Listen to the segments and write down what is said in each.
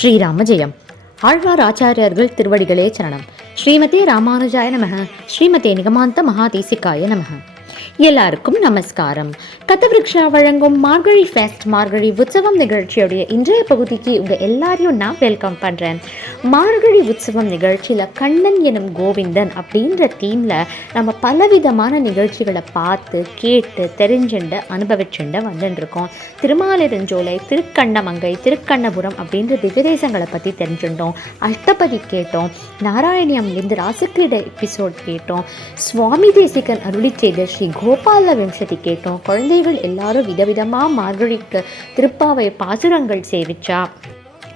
ஸ்ரீராம ஜெயம். ஆழ்வார் ஆச்சாரியர்கள் திருவடிகளே சரணம். ஸ்ரீமதே ராமானுஜாய நமக. ஸ்ரீமதே நிகமாந்த மகாதேசிகாய நமக. எல்லாருக்கும் நமஸ்காரம். கதவிருக்ஷா வழங்கும் மார்கழி ஃபெஸ்ட் மார்கழி உற்சவம் நிகழ்ச்சியுடைய இன்றைய பகுதிக்கு உங்கள் எல்லாரையும் நான் வெல்கம் பண்ணுறேன். மார்கழி உற்சவம் நிகழ்ச்சியில் கண்ணன் எனும் கோவிந்தன் அப்படின்ற தீமில் நம்ம பலவிதமான நிகழ்ச்சிகளை பார்த்து கேட்டு தெரிஞ்சுண்டு அனுபவிச்சுண்டு வந்துட்டுருக்கோம். திருமாலிருஞ்சோலை, திருக்கண்ணமங்கை, திருக்கண்ணபுரம் அப்படின்ற திவ்யதேசங்களை பற்றி தெரிஞ்சுட்டோம். அஷ்டபதி கேட்டோம். நாராயணியம்லேருந்து ராசக்கிரீட எபிசோட் கேட்டோம். சுவாமி தேசிகன் அருளி செய்த ஸ்ரீ கோபால விம்சதி கேட்டோம். குழந்தைகள் எல்லாரும் விதவிதமாக மார்கழிக்கு திருப்பாவை பாசுரங்கள் சேவிச்சா.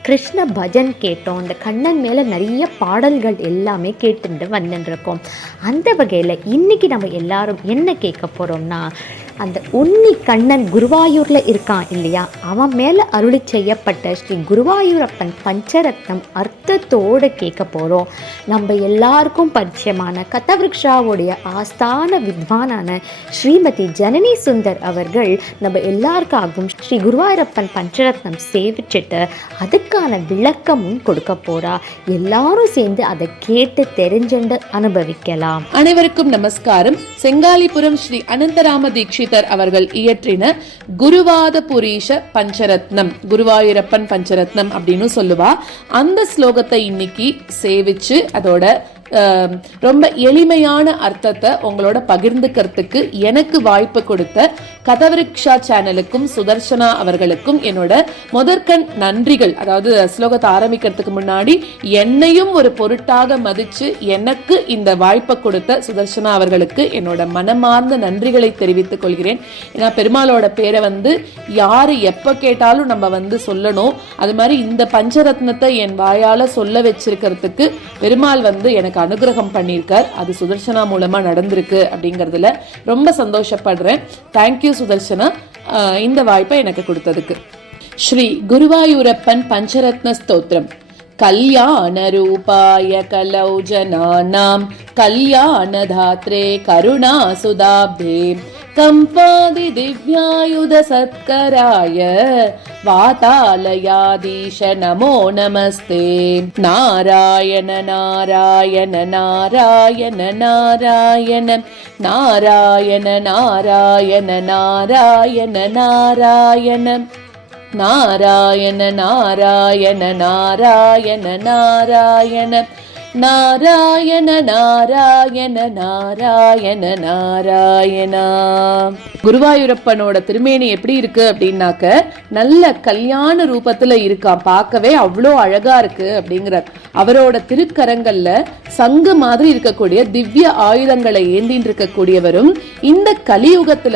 கிருஷ்ண பஜன் கேட்டோம். இந்த கண்ணன் மேலே நிறைய பாடல்கள் எல்லாமே கேட்டுட்டு வந்துட்டுருக்கோம். அந்த வகையில் இன்றைக்கி நம்ம எல்லாரும் என்ன கேட்க போகிறோம்னா, அந்த உன்னி கண்ணன் குருவாயூரில் இருக்கான் இல்லையா, அவன் மேலே அருளி செய்யப்பட்ட ஸ்ரீ குருவாயூரப்பன் பஞ்சரத்னம் அர்த்தத்தோடு கேட்க போகிறோம். நம்ம எல்லாருக்கும் பரிச்சயமான கதவிருக்ஷாவுடைய ஆஸ்தான வித்வானான ஸ்ரீமதி ஜனனி சுந்தர் அவர்கள் நம்ம எல்லாருக்காகவும் ஸ்ரீ குருவாயூரப்பன் பஞ்சரத்னம் சேவிச்சுட்டு அதுக்கான விளக்கமும் கொடுக்க போறா. எல்லாரும் சேர்ந்து அதை கேட்டு தெரிஞ்சுண்டு அனுபவிக்கலாம். அனைவருக்கும் நமஸ்காரம். செங்காலிபுரம் ஸ்ரீ அனந்தராம தீட்சிதர் அவர்கள் இயற்றின குருவாத புரீஷ பஞ்சரத்னம், குருவாயூரப்பன் பஞ்சரத்னம் அப்படின்னு சொல்லுவா. அந்த ஸ்லோகத்தை இன்னைக்கு சேவிச்சு அதோட ரொம்ப எளிமையான அர்த்தத்தை உங்களோட பகிர்ந்துக்கிறதுக்கு எனக்கு வாய்ப்பு கொடுத்த கதவிருக்ஷா சேனலுக்கும் சுதர்ஷனா அவர்களுக்கும் என்னோட முதற்கண் நன்றிகள். அதாவது ஸ்லோகத்தை ஆரம்பிக்கிறதுக்கு முன்னாடி என்னையும் ஒரு பொருட்டாக மதிச்சு எனக்கு இந்த வாய்ப்பை கொடுத்த சுதர்ஷனா அவர்களுக்கு என்னோட மனமார்ந்த நன்றிகளை தெரிவித்துக் கொள்கிறேன். ஏன்னா பெருமாளோட பேரை யாரு எப்ப கேட்டாலும் நம்ம சொல்லணும். அது மாதிரி இந்த பஞ்சரத்னத்தை என் வாயால சொல்ல வச்சிருக்கிறதுக்கு பெருமாள் எனக்கு அனுகிரகம் பண்ணியிருக்கார். அது சுதர்ஷனா மூலமா நடந்திருக்கு அப்படிங்கிறதுல ரொம்ப சந்தோஷப்படுறேன். தேங்க்யூ சுதர்ஷனா இந்த வாய்ப்பை எனக்கு கொடுத்ததுக்கு. ஸ்ரீ குருவாயூரப்பன் பஞ்சரத்ன ஸ்தோத்திரம். கல்யாண ரூபாய கலௌ ஜனானாம் கல்யாணதாத்ரே கருணா சுதாப்தே கம்பாதி திவ்யாயுத சத்கராய வாதாலயாதீஷ நமோ நமஸ்தே. நாராயண நாராயண நாராயண நாராயண நாராயண நாராயண நாராயண நாராயண நாராயண நாராயண நாராயண நாராயண நாராயண நாராயண நாராயண நாராயணா. குருவாயூரப்பனோட திருமேனி எப்படி இருக்கு அப்படின்னாக்க நல்ல கல்யாண ரூபத்துல இருக்கான். பார்க்கவே அவ்வளோ அழகா இருக்கு அப்படிங்கிறார். அவரோட திருக்கரங்கள்ல சங்கு மாதிரி இருக்கக்கூடிய திவ்ய ஆயுதங்களை ஏந்தின்னு இருக்கக்கூடியவரும் இந்த கலியுகத்துல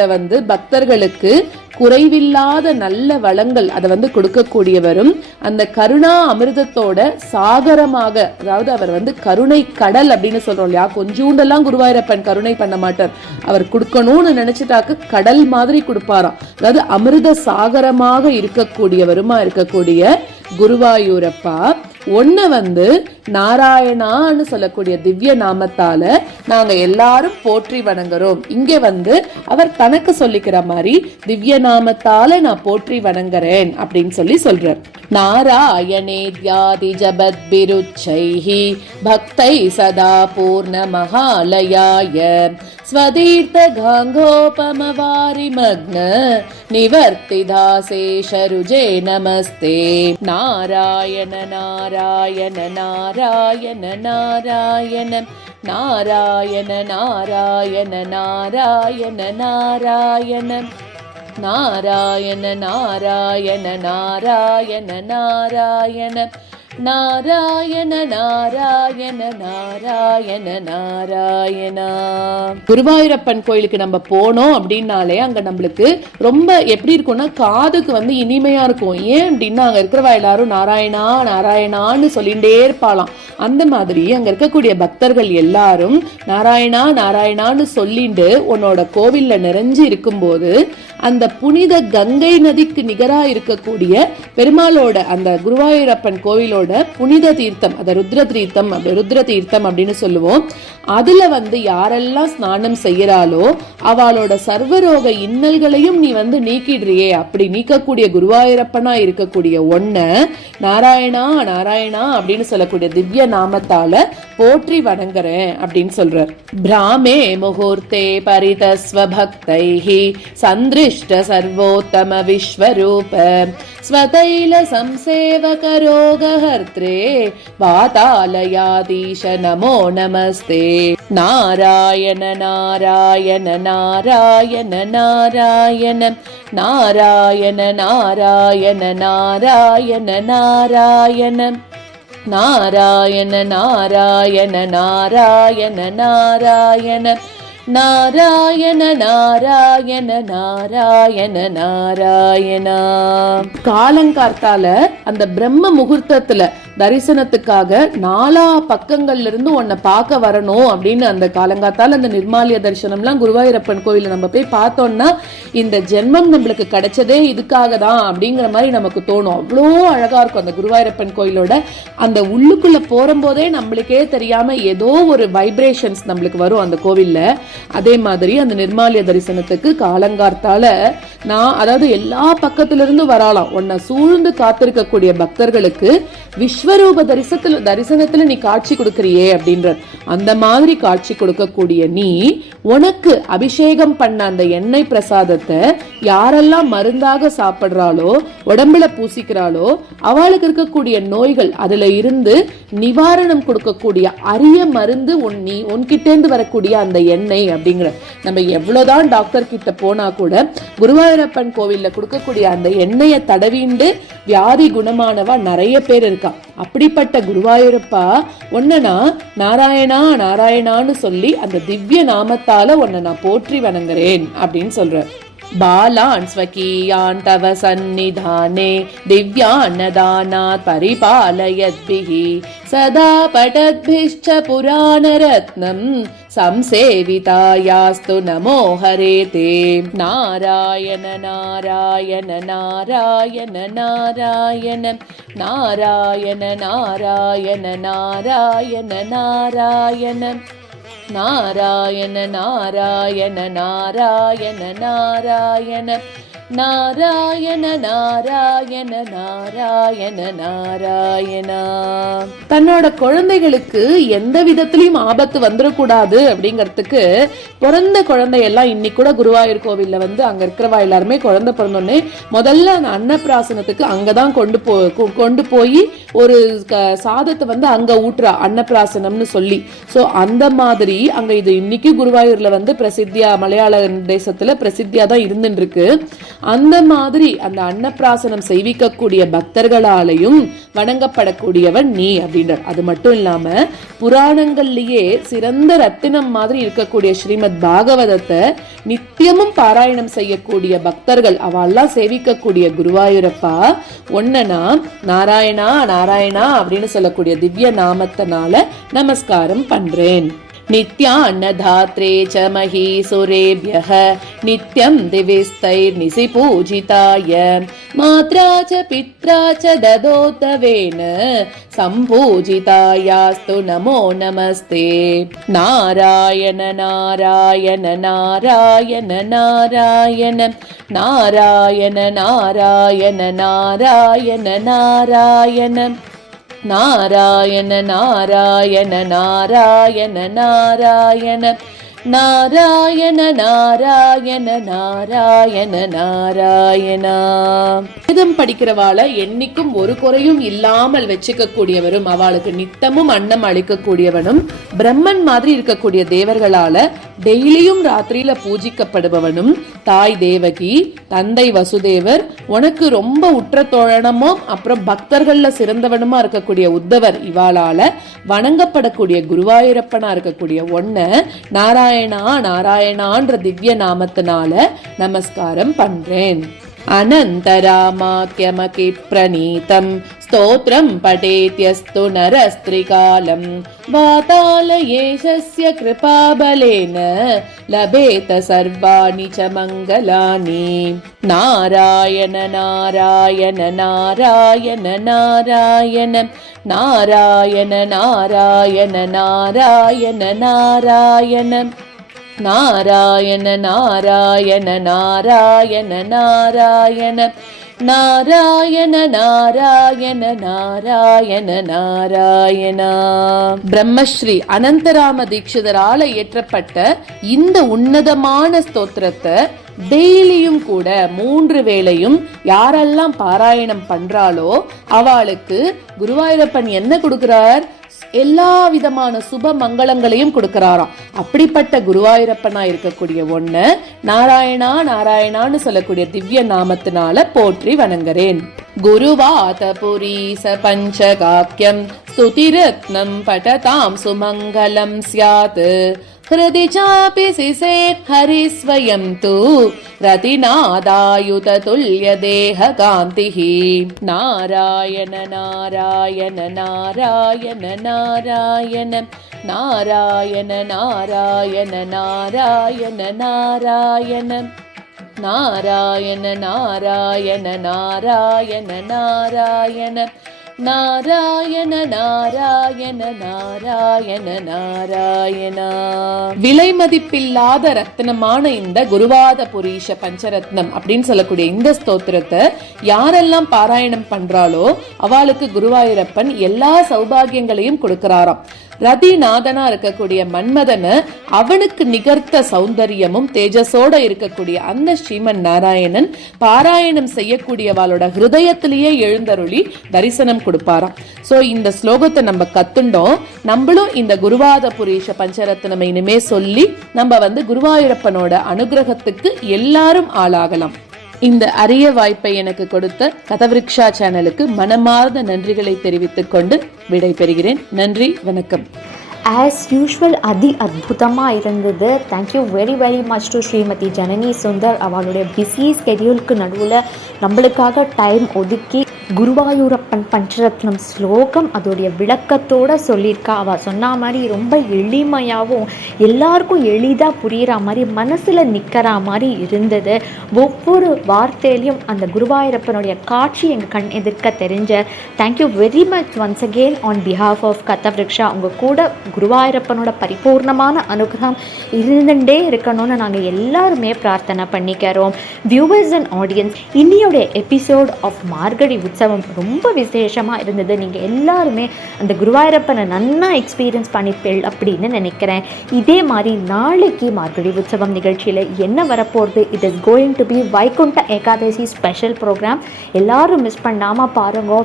பக்தர்களுக்கு குறைவில்லாத நல்ல வளங்கள் அதை கொடுக்கக்கூடியவரும் அந்த கருணா அமிர்தத்தோட சாகரமாக, அதாவது அவர் கருணை கடல் அப்படின்னு சொல்றோம் இல்லையா. கொஞ்சூண்டெல்லாம் குருவாயூரப்பன் கருணை பண்ண மாட்டார். அவர் கொடுக்கணும்னு நினைச்சிட்டாக்கு கடல் மாதிரி கொடுப்பாராம். அதாவது அமிர்த சாகரமாக இருக்கக்கூடிய குருவாயூரப்பா ஒன்னு நாராயணான்னு சொல்லக்கூடிய திவ்ய நாமத்தால நாங்க எல்லாரும் போற்றி வணங்குறோம். இங்க அவர் தனக்கு சொல்லிக்கிற மாதிரி திவ்ய நாமத்தால நான் போற்றி வணங்குறேன் அப்படின்னு சொல்றார். நாராயணே தியாதி ஜபத் பிருச்சைஹி பக்தை சதா பூர்ண மகாலயாய ஸ்வதீர்த்த காங்கோபமவாரி மக்ன நிவர்த்திதாசேஷருஜே நமஸ்தே. நாராயண நாராயண நாராயண நாராயண நாராயண நாராயண நாராயண நாராயண நாராயண நாராயண நாராயண நாராயண நாராயண நாராயண நாராயண நாராயணா. குருவாயூரப்பன் கோயிலுக்கு நம்ம போனோம் அப்படின்னாலே அங்க நம்மளுக்கு ரொம்ப எப்படி இருக்கும்னா காதுக்கு இனிமையா இருக்கும். ஏன் அப்படின்னா அங்க இருக்கிறவா எல்லாரும் நாராயணா நாராயணான்னு சொல்லிட்டே இருப்பாளாம். அந்த மாதிரி அங்க இருக்கக்கூடிய பக்தர்கள் எல்லாரும் நாராயணா நாராயணான்னு சொல்லிட்டு உன்னோட கோவில்ல நிறைஞ்சு இருக்கும்போது அந்த புனித கங்கை நதிக்கு நிகரா இருக்கக்கூடிய பெருமாளோட அந்த குருவாயூரப்பன் கோவிலோட குருவாயூரப்பனோட புனித தீர்த்தம், அதை ருத்ர தீர்த்தம் அப்படின்னு சொல்லுவோம். அதுல யாரெல்லாம் ஸ்நானம் செய்யறாளோ அவளோட சர்வரோக இன்னல்களையும் நீ நீக்கிடுறியே. அப்படி நீக்கக்கூடிய குருவாயூரப்பனா இருக்கக்கூடிய ஒன்ன நாராயணா நாராயணா அப்படின்னு சொல்லக்கூடிய திவ்ய நாமத்தால போற்றி வணங்குறேன் அப்படின்னு சொல்றார். பிராமே முகூர்த்தே பரிதஸ்வ பக்தைஹி சந்திருஷ்ட சர்வோத்தம விஸ்வரூப ஸ்வதைல சம்சேவகரோகஹர்த்ரே வாதாலயாதீஷ நமோ நமஸ்தே. நாராயண நாராயண நாராயண நாராயண நாராயண நாராயண நாராயண நாராயண நாராயண நாராயண நாராயண நாராயண நாராயண நாராயண நாராயண நாராயணா. காலங்கார்த்தால அந்த பிரம்ம முகூர்த்தத்துல தரிசனத்துக்காக 4 பக்கங்கள்ல இருந்து உன்னை பார்க்க வரணும் அப்படின்னு அந்த காலங்காத்தால அந்த நிர்மாலிய தரிசனம்லாம் குருவாயூரப்பன் கோவில நம்ம போய் பார்த்தோம்னா இந்த ஜென்மம் நம்மளுக்கு கிடைச்சதே இதுக்காக தான் அப்படிங்கிற மாதிரி நமக்கு தோணும். அவ்வளோ அழகா இருக்கும் அந்த குருவாயூரப்பன் கோயிலோட அந்த உள்ளுக்குள்ள போறம்போதே நம்மளுக்கே தெரியாம ஏதோ ஒரு வைப்ரேஷன்ஸ் நம்மளுக்கு வரும் அந்த கோவில்ல. அதே மாதிரி அந்த நிர்மாலிய தரிசனத்துக்கு காலங்கார்த்தால அதாவது எல்லா பக்கத்துல இருந்து வரலாம். உன்னை சூழ்ந்து காத்திருக்கக்கூடிய பக்தர்களுக்கு விஸ்வரூப தரிசனத்துல நீ காட்சி கொடுக்கறியே அப்படின்ற அந்த மாதிரி காட்சி கொடுக்கக்கூடிய நீ உனக்கு அபிஷேகம் பண்ண அந்த எண்ணெய் பிரசாதத்தை யாரெல்லாம் மருந்தாக சாப்பிடுறாளோ உடம்புல பூசிக்கிறாளோ அவளுக்கு இருக்கக்கூடிய நோய்கள் அதுல இருந்து நிவாரணம் கொடுக்கக்கூடிய அரிய மருந்து உன்கிட்டேந்து வரக்கூடிய அந்த எண்ணெய் அப்படிங்கிற. நம்ம எவ்வளவுதான் டாக்டர் கிட்ட போனா கூட குருவாயூரப்பன் கோவில்ல கொடுக்கக்கூடிய அந்த எண்ணெயை தடவிண்டு வியாதி குணமானவா நிறைய பேர் இருக்கா. அப்படிப்பட்ட குருவாயூரப்பா உன்னை நாராயணா நாராயணான்னு சொல்லி அந்த திவ்ய நாமத்தால உன்னை நான் போற்றி வணங்குறேன் அப்படின்னு சொல்ற. பாலான் ஸ்வகீயான் தவ சந்நிதானே திவ்யான்னதானாத் பரிபாலயத்பிஹி சதா படத்பிஷ்ச புராண ரத்னம் சம்சேவிதாயாஸ்து நமோ ஹரே தே. நாராயண நாராயண நாராயண நாராயண நாராயண நாராயண நாராயண நாராயண நாராயண நாராயண நாராயண நாராயண நாராயண நாராயண நாராயண நாராயணா. தன்னோட குழந்தைகளுக்கு எந்த விதத்திலையும் ஆபத்து வந்துடக்கூடாது அப்படிங்கறதுக்கு பிறந்த குழந்தையெல்லாம் இன்னைக்கு கூட குருவாயூர் கோவில்ல அங்க இருக்கிறவா எல்லாருமே குழந்தை பிறந்தோடனே முதல்ல அந்த அன்னப்பிராசனத்துக்கு அங்கதான் கொண்டு போய் ஒரு சாதத்தை அங்க ஊட்டுறா அன்னப்பிராசனம்னு சொல்லி. சோ அந்த மாதிரி அங்க இது இன்னைக்கு குருவாயூர்ல பிரசித்தியா மலையாள தேசத்துல பிரசித்தியா தான் இருந்துட்டு இருக்கு. அந்த மாதிரி அந்த அன்னப்பிராசனம் செய்விக்கக்கூடிய பக்தர்களாலையும் வணங்கப்படக்கூடியவன் நீ அப்படின்றார். அது மட்டும் இல்லாம புராணங்கள்லயே சிறந்த ரத்தினம் மாதிரி இருக்கக்கூடிய ஸ்ரீமத் பாகவதத்தை நித்தியமும் பாராயணம் செய்யக்கூடிய பக்தர்கள் அவெல்லாம் சேவிக்கக்கூடிய குருவாயூரப்பா ஒன்னனா நாராயணா நாராயணா அப்படின்னு சொல்லக்கூடிய திவ்ய நாமத்தினால நமஸ்காரம் பண்றேன். நித்யான்னதாத்ரே ச மஹீசுரேப்யஹ நித்யம் திவிஸ்தைர்நிசி பூஜிதாய மாத்ரா ச பித்ரா ச ததோதவேன சம்பூஜிதாயாஸ்து நமோ நமஸ்தே. நாராயண நாராயண நாராயண நாராயண நாராயண நாராயண நாராயண நாராயண நாராயண நாராயண நாராயண நாராயண நாராயண நாராயண நாராயண நாராயணா. வேதம் படிக்கிறவாளை என்னைக்கும் ஒரு குறையும் இல்லாமல் வச்சுக்க கூடியவரும் அவளுக்கு நித்தமும் அன்னம் அளிக்கக்கூடியவனும் பிரம்மன் மாதிரி இருக்கக்கூடிய தேவர்களால டெய்லியும் ராத்திரியில பூஜிக்கப்படுபவனும் தாய் தேவகி தந்தை வசுதேவர் உனக்கு ரொம்ப உற்ற தோழனமும் அப்புறம் பக்தர்கள்ல சிறந்தவனுமா இருக்கக்கூடிய உத்தவர் இவாளால வணங்கப்படக்கூடிய குருவாயூரப்பனா இருக்கக்கூடிய ஒன்ன நாராயணா நாராயணான்ற திவ்ய நாமத்தினால நமஸ்காரம் பண்றேன். अनन्तरामाख्यमकि प्रणीतं स्तोत्रं पठेत्यस्तु नरस्त्रिकालं वातालयेशस्य कृपाबलेन लभेत सर्वाणि च मङ्गलानि। नारायण नारायण नारायण नारायण नारायण नारायण नारायण नारायण नारायण नारायण नारायण नारायण நாராயண நாராயண நாராயண நாராயண. பிரம்மஸ்ரீ அனந்தராம தீட்சிதரால இயற்றப்பட்ட இந்த உன்னதமான ஸ்தோத்திரத்தை டெய்லியும் கூட 3 வேளையும் யாரெல்லாம் பாராயணம் பண்றாளோ அவளுக்கு குருவாயூரப்பன் என்ன கொடுக்கிறார்? எல்லா விதமான சுப மங்களங்களையும் கொடுக்கிறாராம். அப்படிப்பட்ட குருவாயூரப்பனா இருக்கக்கூடிய ஒண்ணு நாராயணா நாராயணான்னு சொல்லக்கூடிய திவ்ய நாமத்தினால போற்றி வணங்குறேன். குருவாத புரீச பஞ்சகாக்கியம் ஸ்துதிரத்னம் படதாம் சுமங்கலம் ஸ்யாத் ஹ்ருதி சாபி சிசேத் ஹரி ஸ்வயம் தூ ரதிநாதாயுத துல்ய தேஹ காந்திஹி. நாராயண நாராயண நாராயண நாராயண நாராயண நாராயண நாராயண நாராயண நாராயண நாராயண நாராயண நாராயண நாராயண நாராயண நாராயண நாராயண. விலை மதிப்பில்லாத ரத்னமான இந்த குருவாத புரீஷ பஞ்சரத்னம் அப்படின்னு சொல்லக்கூடிய இந்த ஸ்தோத்திரத்தை யாரெல்லாம் பாராயணம் பண்றாளோ அவளுக்கு குருவாயூரப்பன் எல்லா சௌபாகியங்களையும் கொடுக்கிறாராம். ரதிநாதனா இருக்கக்கூடிய மன்மதனை அவனுக்கு நிகர்த்த சௌந்தரியமும் தேஜஸோட இருக்கக்கூடிய அந்த ஸ்ரீமன் நாராயணன் பாராயணம் செய்யக்கூடியவாளோட ஹிருதயத்திலேயே எழுந்தருளி தரிசனம் கொடுப்பாராம். சோ இந்த ஸ்லோகத்தை நம்ம கத்துண்டோம். நம்மளும் இந்த குருவாத புரீஷ பஞ்சரத்னம் இனிமே சொல்லி நம்ம குருவாயூரப்பனோட அனுகிரகத்துக்கு எல்லாரும் ஆளாகலாம். இந்த அரிய வாய்ப்பை எனக்கு கொடுத்த கதவிருக்ஷா சேனலுக்கு மனமார்ந்த நன்றிகளை தெரிவித்துக் கொண்டு விடை பெறுகிறேன். நன்றி, வணக்கம். ஆஸ் யூஷுவல் அற்புதமாக இருந்தது. Thank you very very much to Srimathi Janani Sundar. அவளுடைய பிஸி ஸ்கெடியூலுக்கு நடுவில் நம்மளுக்காக டைம் ஒதுக்கி குருவாயூரப்பன் பஞ்சரத்னம் ஸ்லோகம் அதோடைய விளக்கத்தோடு சொல்லியிருக்கா. அவள் சொன்ன மாதிரி ரொம்ப எளிமையாகவும் எல்லாருக்கும் எளிதாக புரிகிற மாதிரி மனசில் நிற்கிற மாதிரி இருந்தது. ஒவ்வொரு வார்த்தையிலையும் அந்த குருவாயூரப்பனுடைய காட்சி எங்கள் கண் எதிர்க்க தெரிஞ்ச. Thank you very much once again on behalf of கதவிருக்ஷா. உங்கள் கூட குருவாயூரப்பனோட பரிபூர்ணமான அனுகிரகம் இருந்துட்டே இருக்கணும்னு நாங்கள் எல்லாருமே பிரார்த்தனை பண்ணிக்கிறோம். வியூவர்ஸ் அண்ட் ஆடியன்ஸ், இன்னையோடைய எபிசோட் ஆஃப் மார்கழி உற்சவம் ரொம்ப விசேஷமாக இருந்தது. நீங்கள் எல்லாருமே அந்த குருவாயூரப்பனை நன்னா எக்ஸ்பீரியன்ஸ் பண்ணிப்பேள் அப்படின்னு நினைக்கிறேன். இதே மாதிரி நாளைக்கு மார்கழி உற்சவம் நிகழ்ச்சியில் என்ன வரப்போகிறது? It is going to be Vaikunta Ekadasi special programme. எல்லாரும் மிஸ் பண்ணாமல் பாருங்க.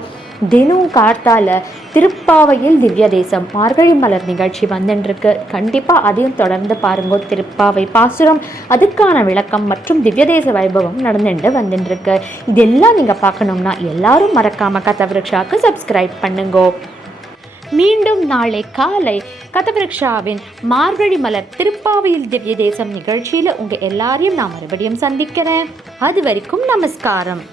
தினம் கார்த்தால திருப்பாவையில் திவ்ய தேசம் மார்கழி மலர் நிகழ்ச்சி வந்துருக்கு. கண்டிப்பாக அதையும் தொடர்ந்து பாருங்க. திருப்பாவை பாசுரம், அதுக்கான விளக்கம் மற்றும் திவ்ய தேச வைபவம் நடந்துட்டு வந்துருக்கு. இதெல்லாம் நீங்கள் பார்க்கணும்னா எல்லாரும் மறக்காமல் கதவிருக்ஷாவுக்கு சப்ஸ்கிரைப் பண்ணுங்க. மீண்டும் நாளை காலை கதவிருக்ஷாவின் மார்கழி மலர் திருப்பாவையில் திவ்ய தேசம் நிகழ்ச்சியில் உங்கள் எல்லாரையும் நான் மறுபடியும் சந்திக்கிறேன். அது வரைக்கும் நமஸ்காரம்.